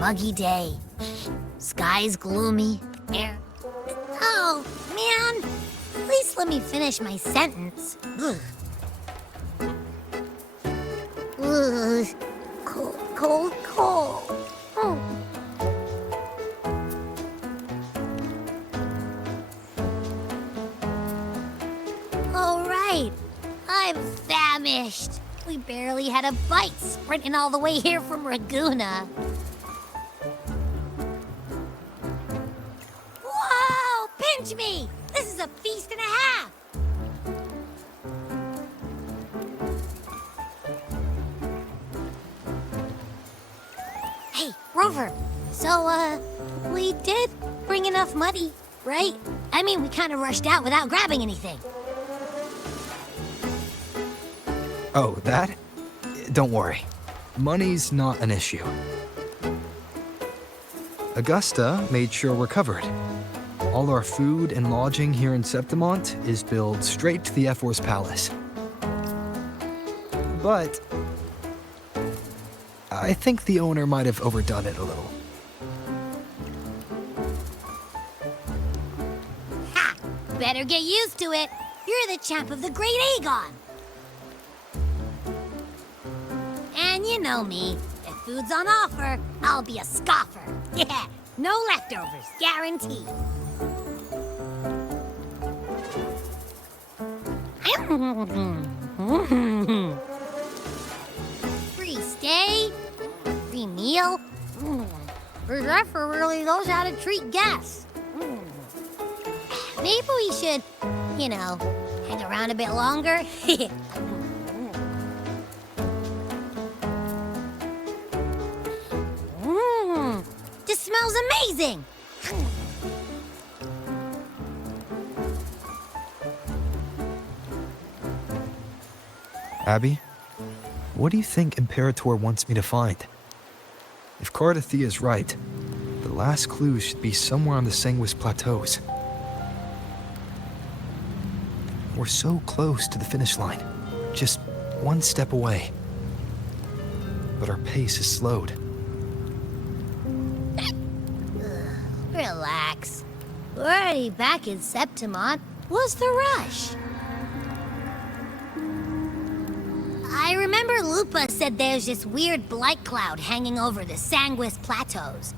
muggy day. Sky's gloomy. Air. Oh, man. At least let me finish my sentence. Ugh. Ugh. Cold, cold, cold. Oh. All right. I'm famished. We barely had a bite sprinting all the way here from Raguna. Whoa! Pinch me! This is a feast and a half! Hey, Rover. So, we did bring enough money, right? I mean, we kind of rushed out without grabbing anything. Oh, that? Don't worry. Money's not an issue. Augusta made sure we're covered. All our food and lodging here in Septimont is billed straight to the F4's palace. But I think the owner might have overdone it a little. Ha! Better get used to it. You're the champ of the Great Aegon. And you know me. If food's on offer, I'll be a scoffer. Yeah, no leftovers, guaranteed. Free stay, free meal. The Zephyr really knows how to treat guests. Maybe we should, hang around a bit longer. This smells amazing! Abby, what do you think Imperator wants me to find? If Cardathea's right, the last clue should be somewhere on the Sanguis Plateaus. We're so close to the finish line, just one step away. But our pace is slowed. Relax. We're already back in Septimont. What's the rush? I remember Lupa said there's this weird blight cloud hanging over the Sanguis Plateaus.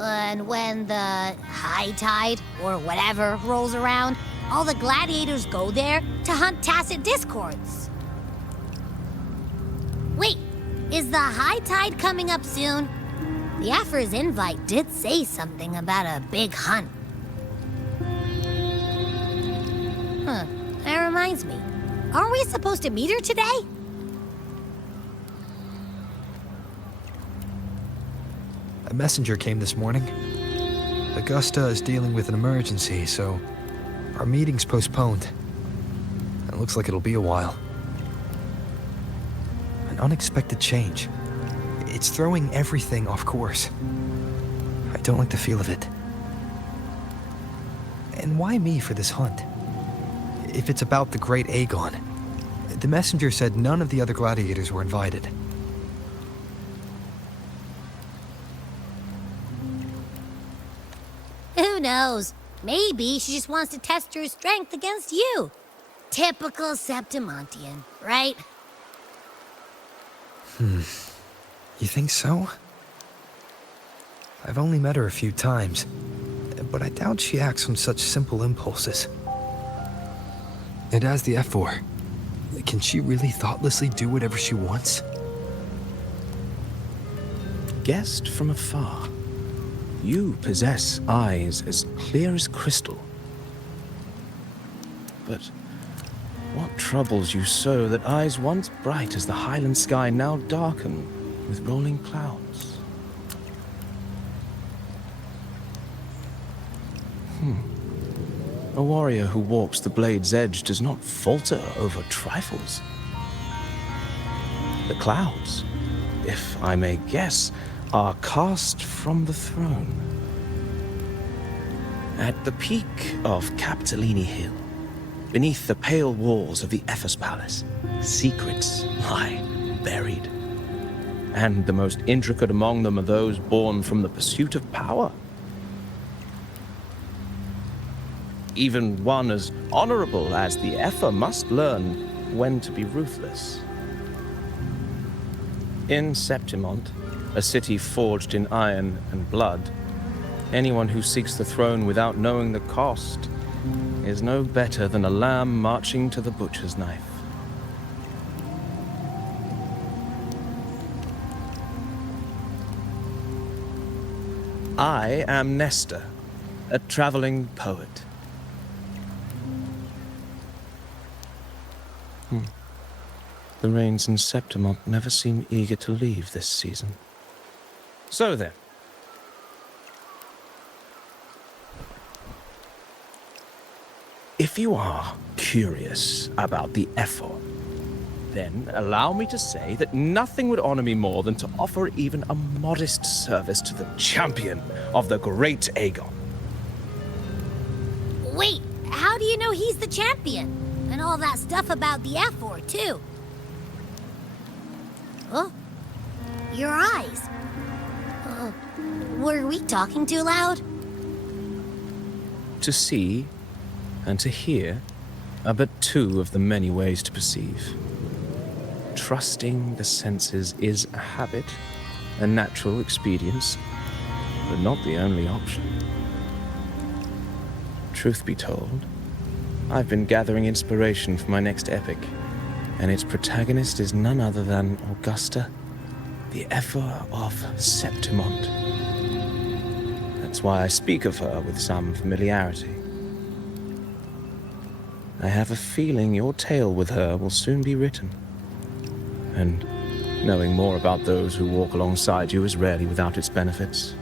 And when the high tide, or whatever, rolls around, all the gladiators go there to hunt tacit discords. Wait, is the high tide coming up soon? The Afra's invite did say something about a big hunt. Huh, that reminds me. Aren't we supposed to meet her today? A messenger came this morning. Augusta is dealing with an emergency, so our meeting's postponed. It looks like it'll be a while. An unexpected change. It's throwing everything off course. I don't like the feel of it. And why me for this hunt? If it's about the Great Aegon, the messenger said none of the other gladiators were invited. Who knows? Maybe she just wants to test her strength against you. Typical Septimontian, right? You think so? I've only met her a few times, but I doubt she acts on such simple impulses. And as the F4, can she really thoughtlessly do whatever she wants? Guessed from afar, you possess eyes as clear as crystal. But what troubles you so that eyes once bright as the highland sky now darken with rolling clouds? A warrior who walks the blade's edge does not falter over trifles. The clouds, if I may guess, are cast from the throne. At the peak of Capitolini Hill, beneath the pale walls of the Ephes Palace, secrets lie buried. and the most intricate among them are those born from the pursuit of power. Even one as honorable as the Effa must learn when to be ruthless. In Septimont, a city forged in iron and blood, anyone who seeks the throne without knowing the cost is no better than a lamb marching to the butcher's knife. I am Nestor, a traveling poet. The rains in Septimont never seem eager to leave this season. So then, if you are curious about the Ephor, then allow me to say that nothing would honor me more than to offer even a modest service to the champion of the great Aegon. Wait, how do you know he's the champion? And all that stuff about the F4, too. Oh, your eyes. Were we talking too loud? To see and to hear are but two of the many ways to perceive. Trusting the senses is a habit, a natural expedience, but not the only option. Truth be told, I've been gathering inspiration for my next epic, and its protagonist is none other than Augusta, the Ephor of Septimont. That's why I speak of her with some familiarity. I have a feeling your tale with her will soon be written. And knowing more about those who walk alongside you is rarely without its benefits.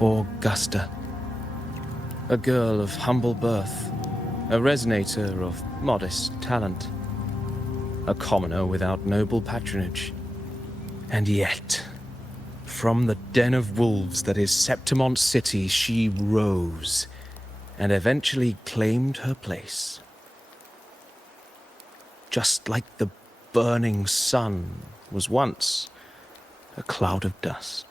Augusta, a girl of humble birth, a resonator of modest talent, a commoner without noble patronage, and yet, from the den of wolves that is Septimont City, she rose and eventually claimed her place. Just like the burning sun was once a cloud of dust.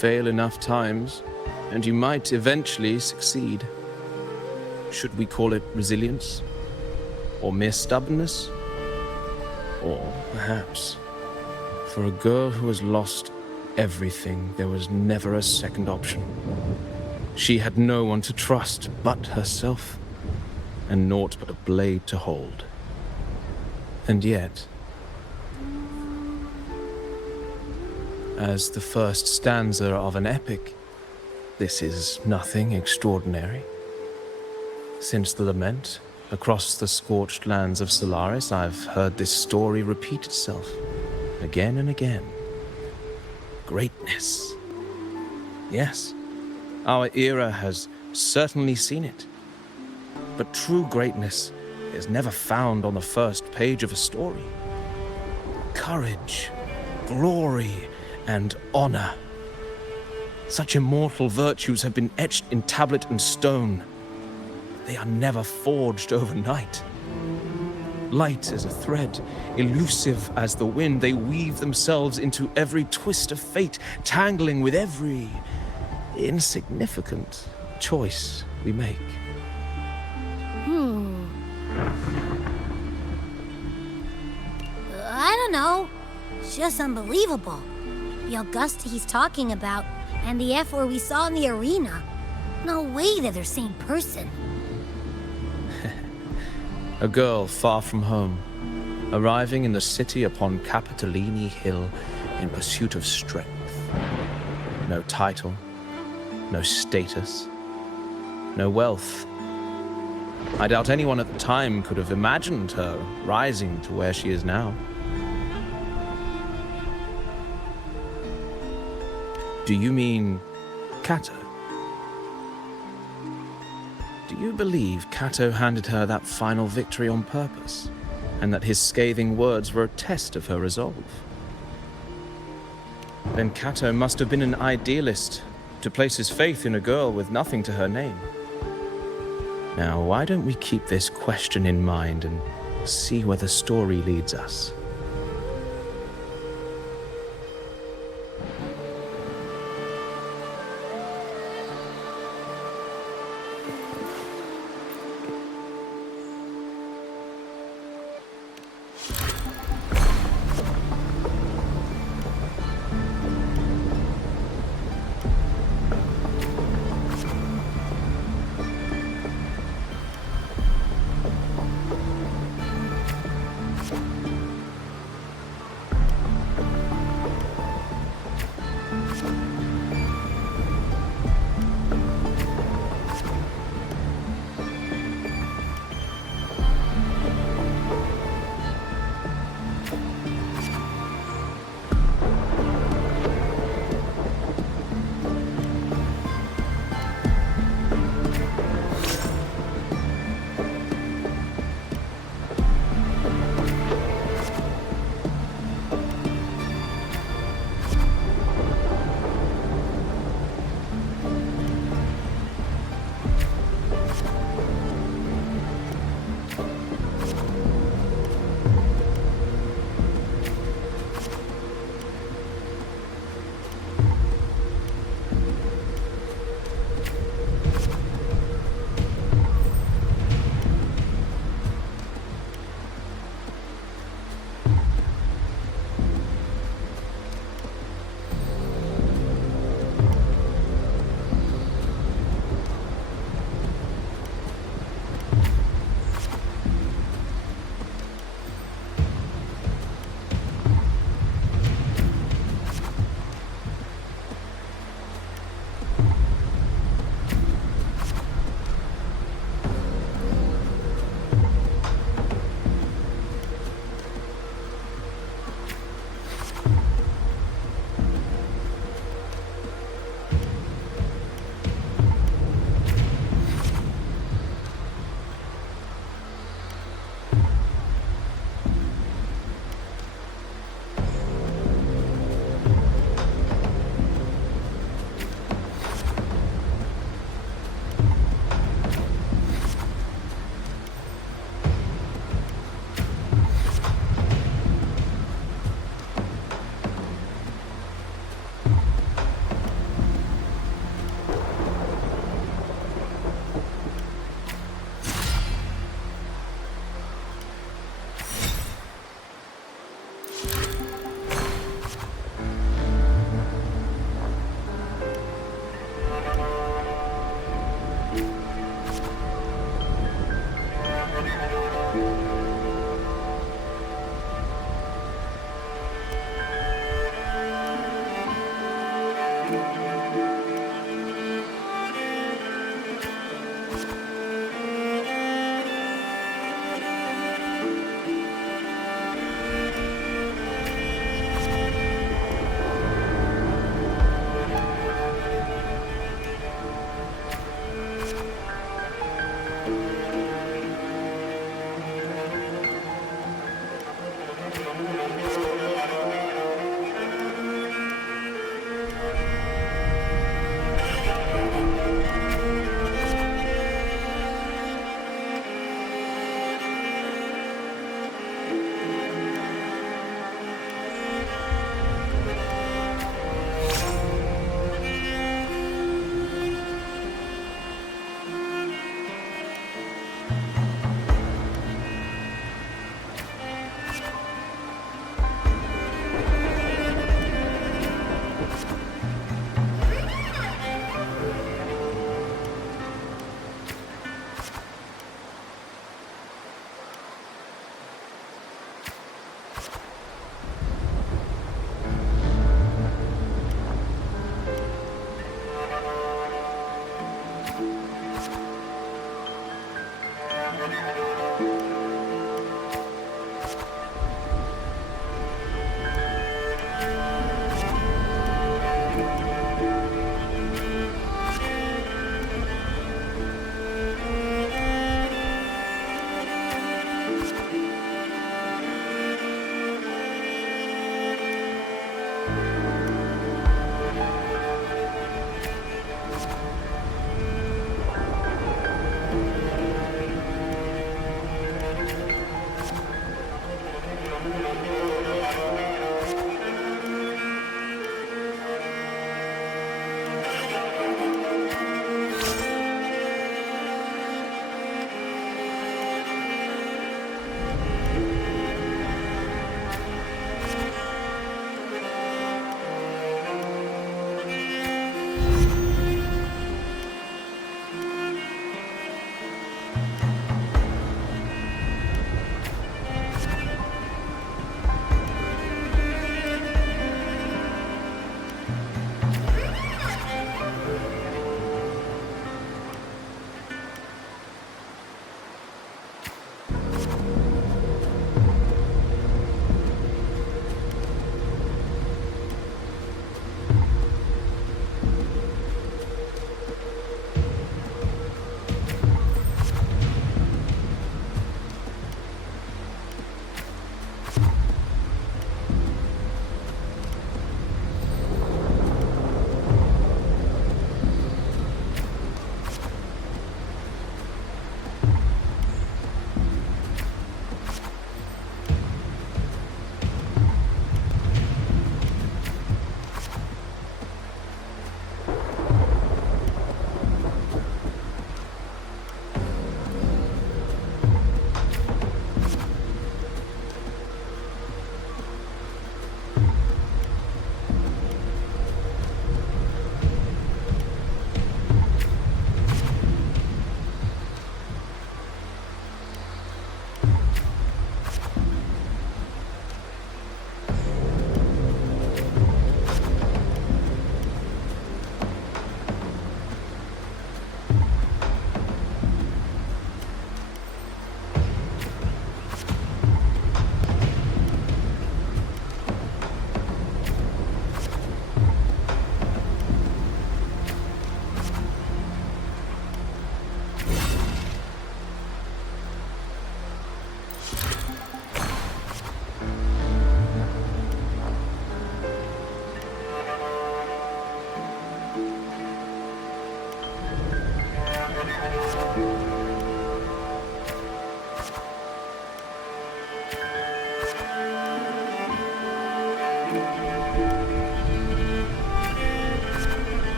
fail enough times, and you might eventually succeed. Should we call it resilience? Or mere stubbornness? Or perhaps, for a girl who has lost everything, there was never a second option. She had no one to trust but herself, and naught but a blade to hold. And yet, as the first stanza of an epic, this is nothing extraordinary. Since the lament, across the scorched lands of Solaris, I've heard this story repeat itself, again and again. Greatness. Yes, our era has certainly seen it. But true greatness is never found on the first page of a story. Courage, glory, and honor. Such immortal virtues have been etched in tablet and stone. They are never forged overnight. Light as a thread, elusive as the wind, they weave themselves into every twist of fate, tangling with every insignificant choice we make. I don't know. It's just unbelievable. The Augusta he's talking about, and the F-word we saw in the arena. No way they're the same person. A girl far from home, arriving in the city upon Capitolini Hill in pursuit of strength. No title, no status, no wealth. I doubt anyone at the time could have imagined her rising to where she is now. Do you mean Kato? Do you believe Kato handed her that final victory on purpose, and that his scathing words were a test of her resolve? Then Kato must have been an idealist to place his faith in a girl with nothing to her name. Now, why don't we keep this question in mind and see where the story leads us?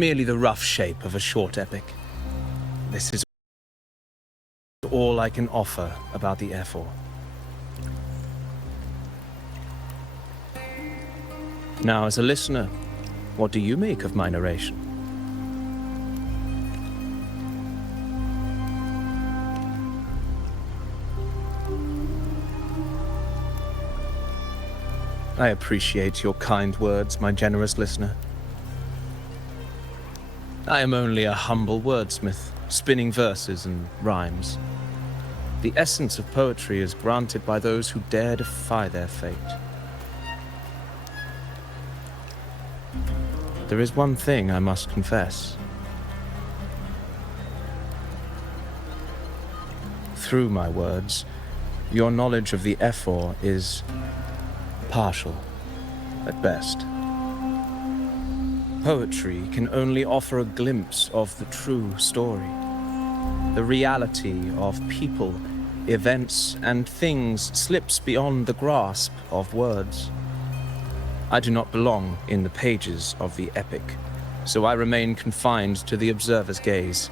merely the rough shape of a short epic. This is all I can offer about the F4. Now, as a listener, what do you make of my narration? I appreciate your kind words, my generous listener. I am only a humble wordsmith, spinning verses and rhymes. The essence of poetry is granted by those who dare defy their fate. There is one thing I must confess. Through my words, your knowledge of the F4 is partial, at best. Poetry can only offer a glimpse of the true story, the reality of people, events, and things slips beyond the grasp of words. I do not belong in the pages of the epic, so I remain confined to the observer's gaze.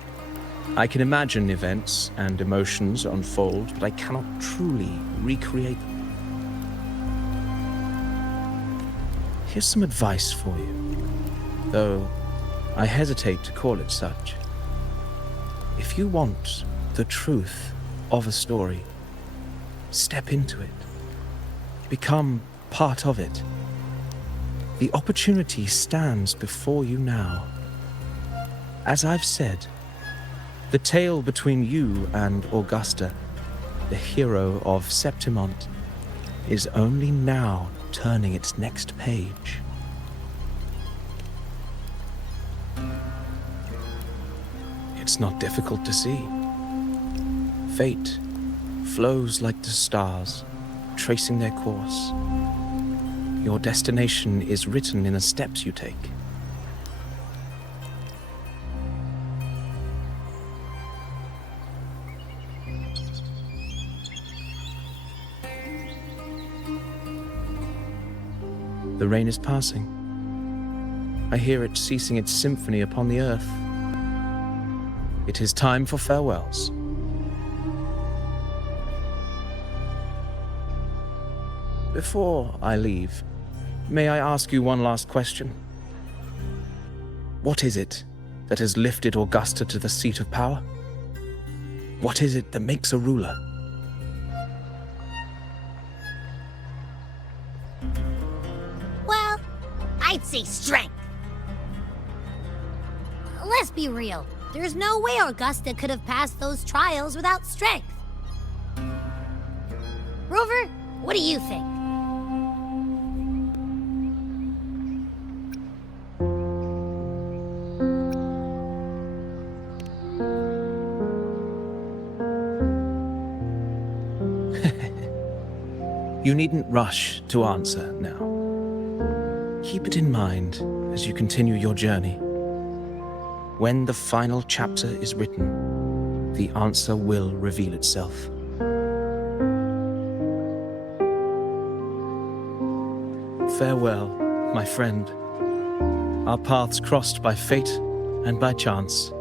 I can imagine events and emotions unfold, but I cannot truly recreate them. Here's some advice for you, though I hesitate to call it such. If you want the truth of a story, step into it. Become part of it. The opportunity stands before you now. As I've said, the tale between you and Augusta, the hero of Septimont, is only now turning its next page. It's not difficult to see. Fate flows like the stars, tracing their course. Your destination is written in the steps you take. The rain is passing. I hear it ceasing its symphony upon the earth. It is time for farewells. Before I leave, may I ask you one last question? What is it that has lifted Augusta to the seat of power? What is it that makes a ruler? Well, I'd say strength. Let's be real. There's no way Augusta could have passed those trials without strength. Rover, what do you think? You needn't rush to answer now. Keep it in mind as you continue your journey. When the final chapter is written, the answer will reveal itself. Farewell, my friend. Our paths crossed by fate and by chance.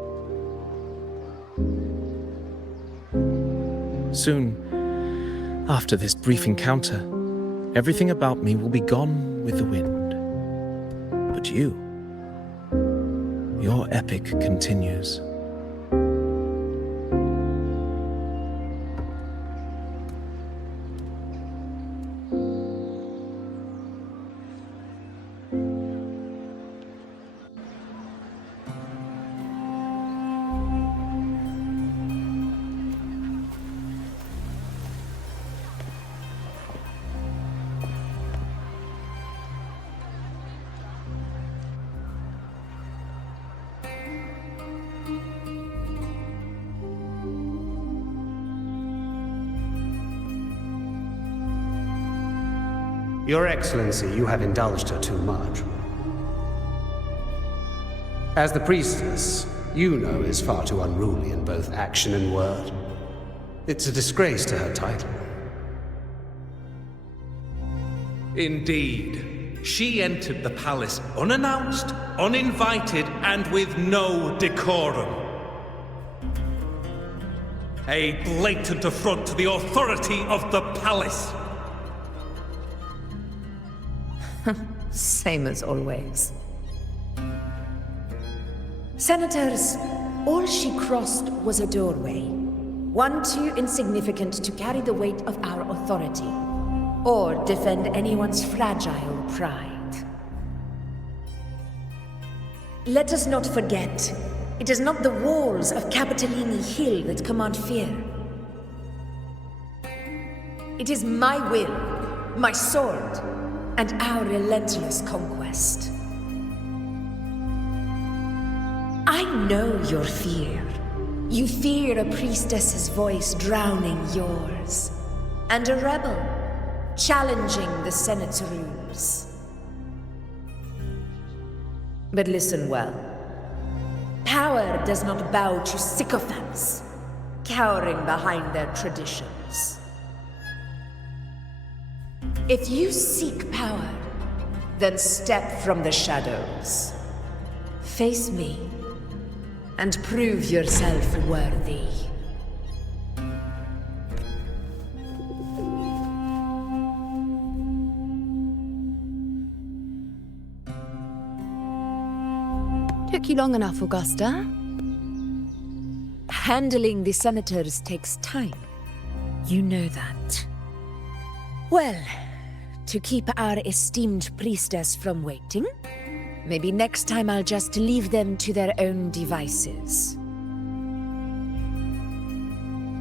Soon, after this brief encounter, everything about me will be gone with the wind. But you, your epic continues. Your Excellency, you have indulged her too much. As the priestess, Yuno is far too unruly in both action and word. It's a disgrace to her title. Indeed. she entered the palace unannounced, uninvited, and with no decorum. A blatant affront to the authority of the palace. Same as always. Senators, all she crossed was a doorway. One too insignificant to carry the weight of our authority, or defend anyone's fragile pride. Let us not forget, it is not the walls of Capitolini Hill that command fear. It is my will, my sword, and our relentless conquest. I know your fear. You fear a priestess's voice drowning yours, and a rebel challenging the Senate's rules. But listen well. Power does not bow to sycophants, cowering behind their traditions. If you seek power, then step from the shadows. Face me, and prove yourself worthy. Took you long enough, Augusta. Handling the senators takes time. You know that. Well, to keep our esteemed priestess from waiting, maybe next time I'll just leave them to their own devices.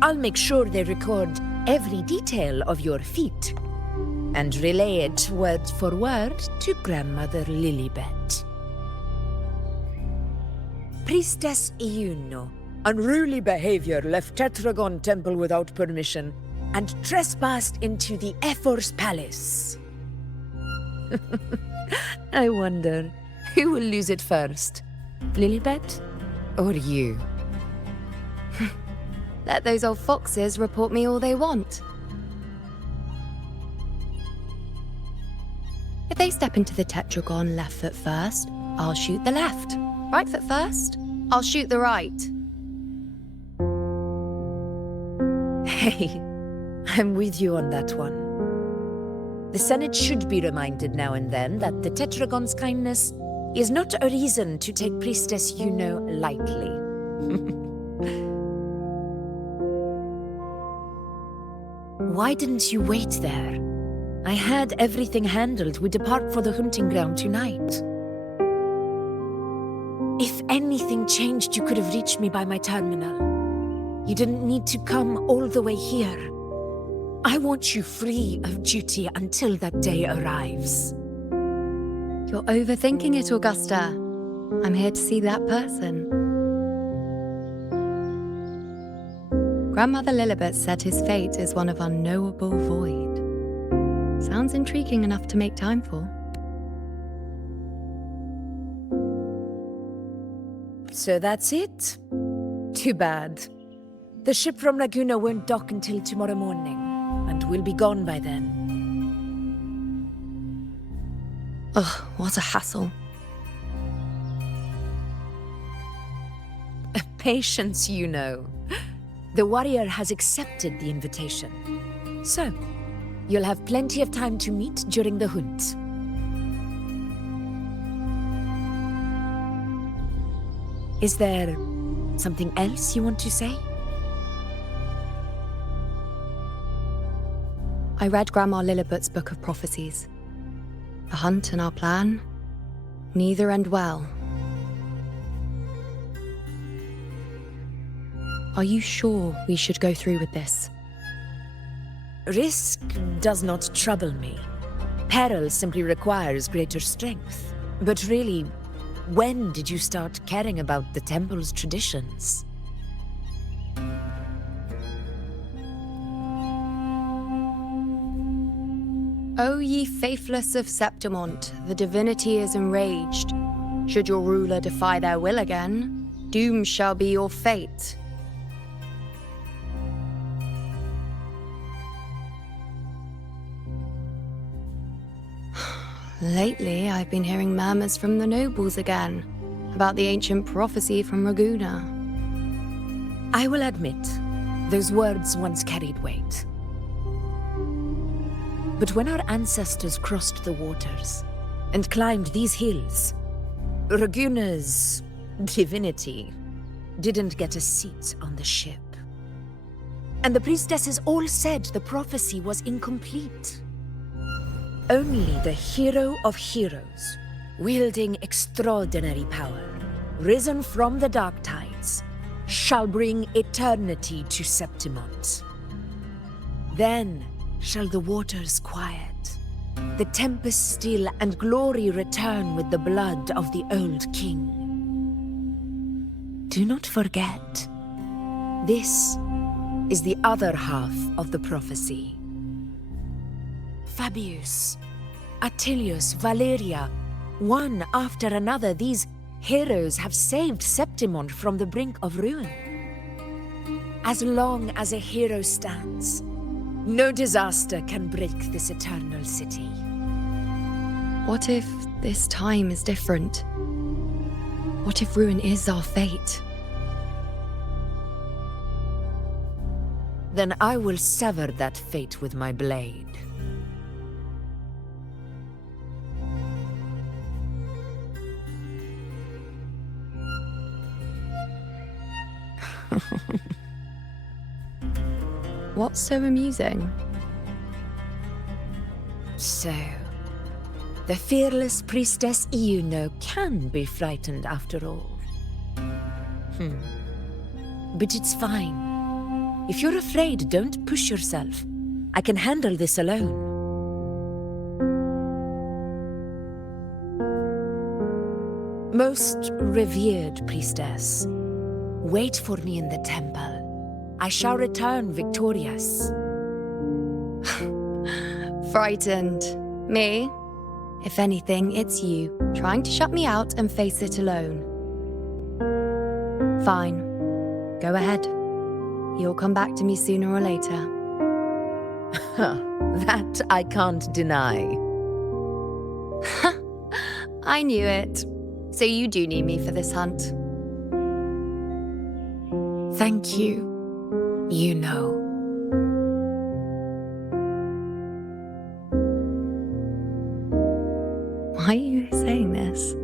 I'll make sure they record every detail of your feat and relay it word for word to Grandmother Lilibet. Priestess Iuno, unruly behavior, left Tetragon Temple without permission and trespassed into the Ephor's palace. I wonder, who will lose it first? Lilibet or you? Let those old foxes report me all they want. If they step into the tetragon left foot first, I'll shoot the left. Right foot first, I'll shoot the right. Hey, I'm with you on that one. The Senate should be reminded now and then that the Tetragon's kindness is not a reason to take Priestess Yuno lightly. Why didn't you wait there? I had everything handled. We depart for the hunting ground tonight. If anything changed, you could have reached me by my terminal. You didn't need to come all the way here. I want you free of duty until that day arrives. You're overthinking it, Augusta. I'm here to see that person. Grandmother Lilibet said his fate is one of unknowable void. Sounds intriguing enough to make time for. So that's it? Too bad. The ship from Laguna won't dock until tomorrow morning, and we'll be gone by then. Ugh, what a hassle. Patience, you know. The warrior has accepted the invitation. So, you'll have plenty of time to meet during the hunt. Is there something else you want to say? I read Grandma Lilibet's Book of Prophecies. The hunt and our plan, neither end well. Are you sure we should go through with this? Risk does not trouble me. Peril simply requires greater strength. But really, when did you start caring about the temple's traditions? O ye faithless of Septimont, the divinity is enraged. Should your ruler defy their will again, doom shall be your fate. Lately, I've been hearing murmurs from the nobles again about the ancient prophecy from Raguna. I will admit, those words once carried weight. But when our ancestors crossed the waters and climbed these hills, Raguna's divinity didn't get a seat on the ship. And the priestesses all said the prophecy was incomplete. Only the hero of heroes, wielding extraordinary power, risen from the dark tides, shall bring eternity to Septimont. Then shall the waters quiet, the tempest still, and glory return with the blood of the old king. Do not forget, this is the other half of the prophecy. Fabius, Attilius, Valeria, one after another, these heroes have saved Septimont from the brink of ruin. As long as a hero stands, no disaster can break this eternal city. What if this time is different? What if ruin is our fate? Then I will sever that fate with my blade. What's so amusing? So, the fearless priestess Iuno can be frightened after all. But it's fine. If you're afraid, don't push yourself. I can handle this alone. Most revered priestess, wait for me in the temple. I shall return victorious. Frightened. Me? If anything, it's you, trying to shut me out and face it alone. Fine. Go ahead. You'll come back to me sooner or later. That I can't deny. I knew it. So you do need me for this hunt. Thank you. You know. Why are you saying this?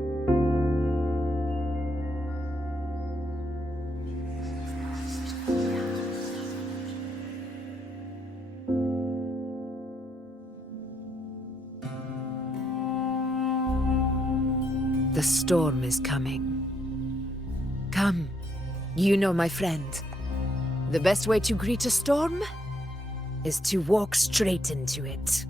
The storm is coming. Come, you know my friend. The best way to greet a storm is to walk straight into it.